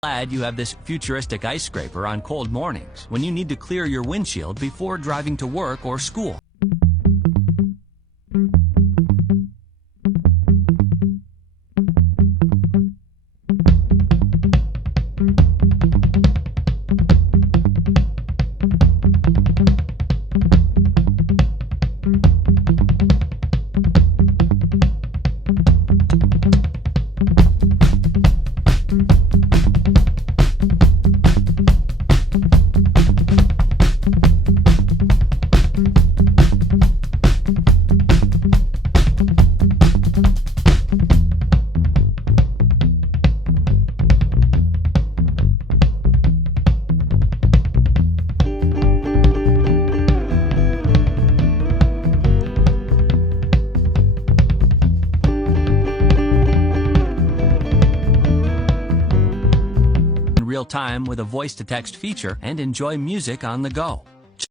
Glad you have this futuristic ice scraper on cold mornings when you need to clear your windshield before driving to work or school. Real time with a voice-to-text feature and enjoy music on the go.